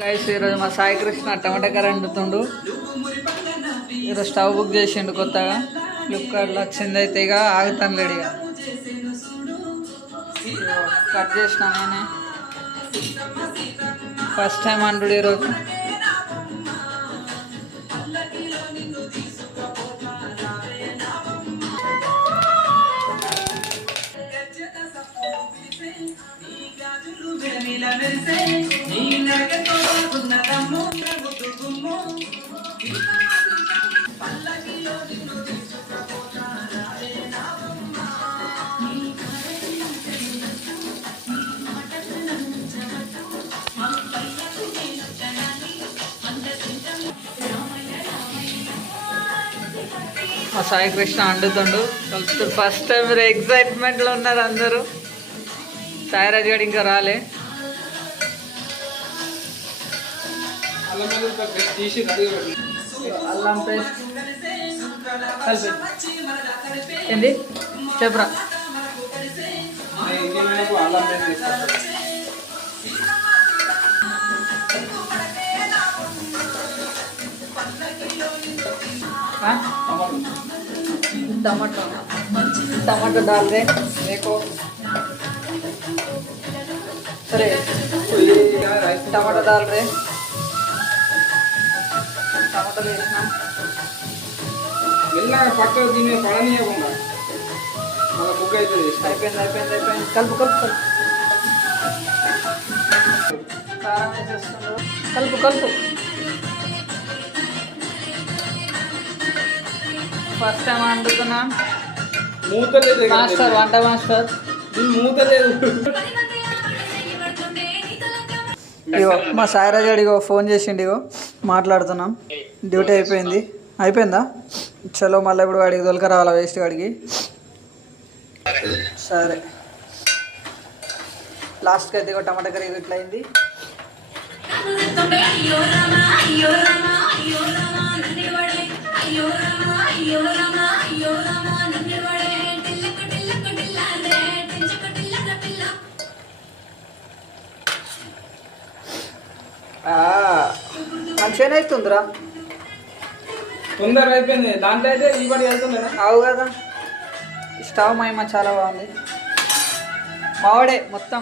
Guys ఈరోజు మా సాయి కృష్ణ టమాటా curry వండుతుండు. ఈరోజు స్టవ్ బుక్ చేసిండు కొత్తగా, ఫ్లిప్కార్ట్లో వచ్చింది. అయితే ఇక ఆగుతాను లేడిగా కట్ చేసిన నేనే ఫస్ట్ టైం వండు ఈరోజు. మా సాయి కృష్ణ వండుతుండు, కలుపుతాడు. ఫస్ట్ టైం మీరు ఎగ్జైట్మెంట్లో ఉన్నారు అందరూ. సాయిరాజ్ గారు ఇంకా రాలే. అల్లం పేస్ట్ కలిపి ఏంది చెప్పరా. टमाटो डाल रहे देखो. सरे टमाटो डाल रहे, टमाटो వేసినా మెల్లగా పక్క దీన్ని పడనీయకుండా మళ్ళీ బుక్ అవుతుంది. అయిపోయింది కలుపు కారం వేసేస్తున్నారు. కలుపు ఫస్ట్ టైం వండుతున్నా. మూతలేదు మాస్టర్, వంట మాస్టర్. మూతలేదు. ఇగో మా సాయిరాజ్ గారు ఫోన్ చేసిండు, ఇగో మాట్లాడుతున్నాం. డ్యూటీ అయిపోయిందా? చలో మళ్ళీ ఇప్పుడు వాడికి దొలక రావాలా, వేస్ట్ వాడికి. సరే లాస్ట్కి అయితే ఇగో టమాటా కర్రీ ఇట్లా అయింది. మంచిగానే అవుతుందిరా, తొందరగా అయిపోయింది. దాంట్లో అయితే ఈ పడి వెళ్తుంది అవు కదా. స్టవ్ మహిమ చాలా బాగుంది. మావాడే మొత్తం.